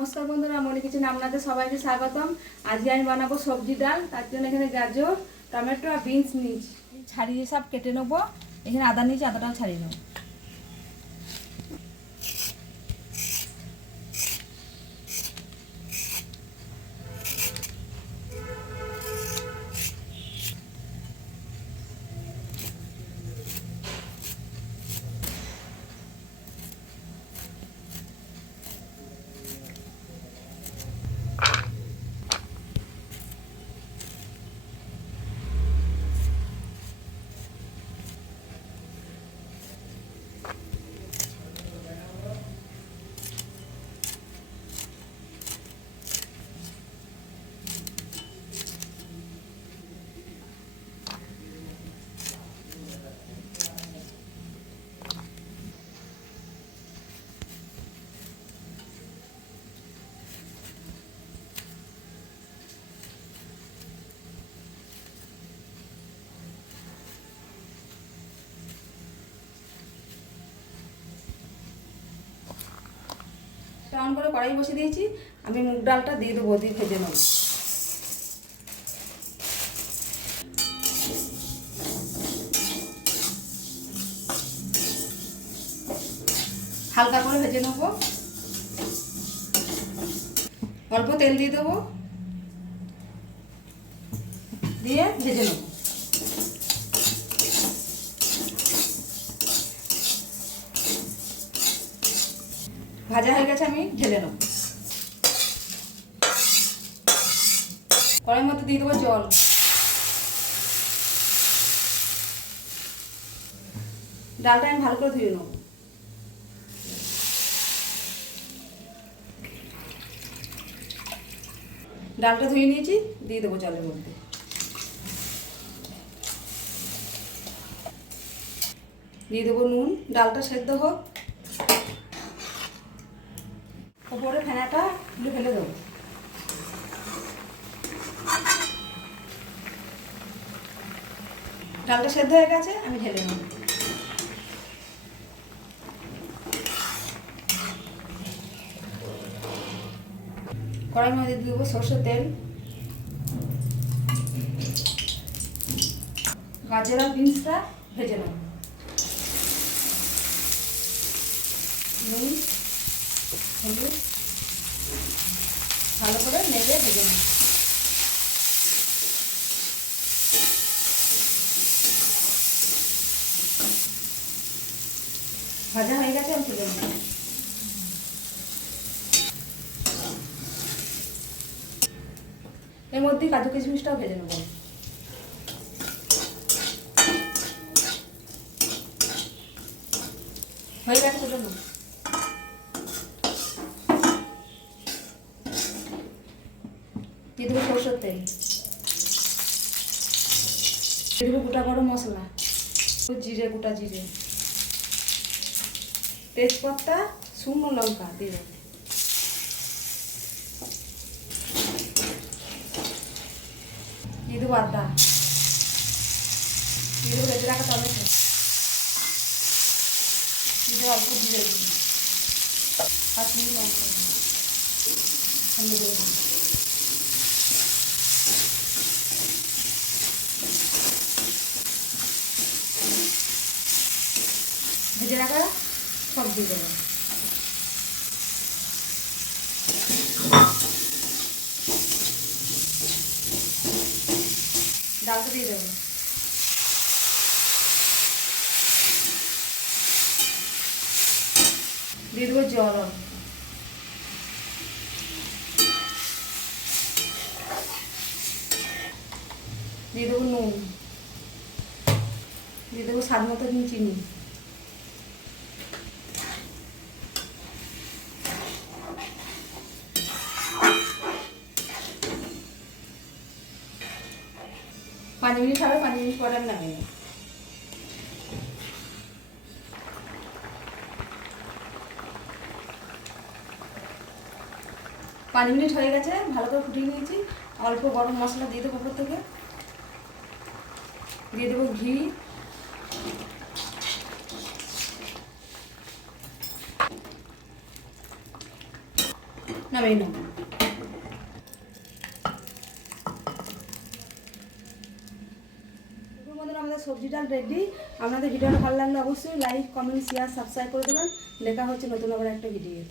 নমস্কার বন্ধুরা, মনি কিচেনে আপনাদের সবাইকে স্বাগতম। আজকে আমি বানাবো সবজি ডাল। তার জন্য এখানে গাজর, টমেটো আর বিনস নিয়েছি, ছাড়িয়ে সব কেটে নেবো। এখানে আদা নিয়েছি, আদাটাও ছাড়িয়ে নেবো। অন করে কড়াই বসিয়ে দিয়েছি। আমি মুগ ডালটা দিয়ে দেবো, দিয়ে ভেজে নেব। হালকা করে ভেজে নেব। অল্প তেল দিয়ে দেবো, দিয়ে ভেজে নেব। ভাজা হয়ে গেছে, আমি ঢেলে নেব। কড়াইয়ের মধ্যে দিয়ে দেবো জল। ডালটা আমি ভালো করে ধুয়ে নেব। ডালটা ধুয়ে নিয়েছি, দিয়ে দেবো জলের মধ্যে। দিয়ে দেবো নুন। ডালটা সেদ্ধ হোক। ওপরে ফেনাটা তুলে ফেলে দেবো। ডালটা সেদ্ধ হয়ে গেছে, আমি ঢেলে নেব। কড়াইয়ের মধ্যে দিয়ে দেবো সরষের তেল। গাজর আর বিনসটা ভেজে নেব। নুন, হলুদ ভালো করে নেড়ে ভেজে নেব। ভাজা হয়ে গেছে, আমি তুলে নেব। এর মধ্যে কাজু কিশমিশটাও ভেজে নেব। হয়ে গেছে, তুলে নেব। দিয়ে দেবো সরষের তেল। দিয়ে দেবো গোটা গরম মশলা, জিরে, গোটা জিরে, তেজপাতা, শুকনো লঙ্কা দিয়ে দেবো। দিয়ে দেবো আদা। দিয়ে দেবো ভেজে রাখা টমেটো। দিয়ে দেবো অল্প জিরে, কাশ্মীরি লঙ্কা দিয়ে দেবো। ভেজে রাখা সব দিয়ে দেবো। ডালটা দিয়ে দেবো। দিয়ে দেবো জল। দিয়ে দেবো নুন। দিয়ে দেবো স্বাদ মতো চিনি। পাঁচ মিনিট হবে, 5 মিনিট পরে আমি নামিয়ে নেব। 5 মিনিট হয়ে গেছে, ভালো করে ফুটিয়ে নিয়েছি। অল্প গরম মশলা দিয়ে দেবো উপর থেকে। দিয়ে দেবো ঘি। নামিয়ে নাও। আমাদের সবজি ডাল রেডি। আপনাদের ভিডিওটা ভালো লাগলে অবশ্যই লাইক, কমেন্ট, শেয়ার, সাবস্ক্রাইব করে দেবেন। দেখা হচ্ছে নতুন আবার একটা ভিডিও।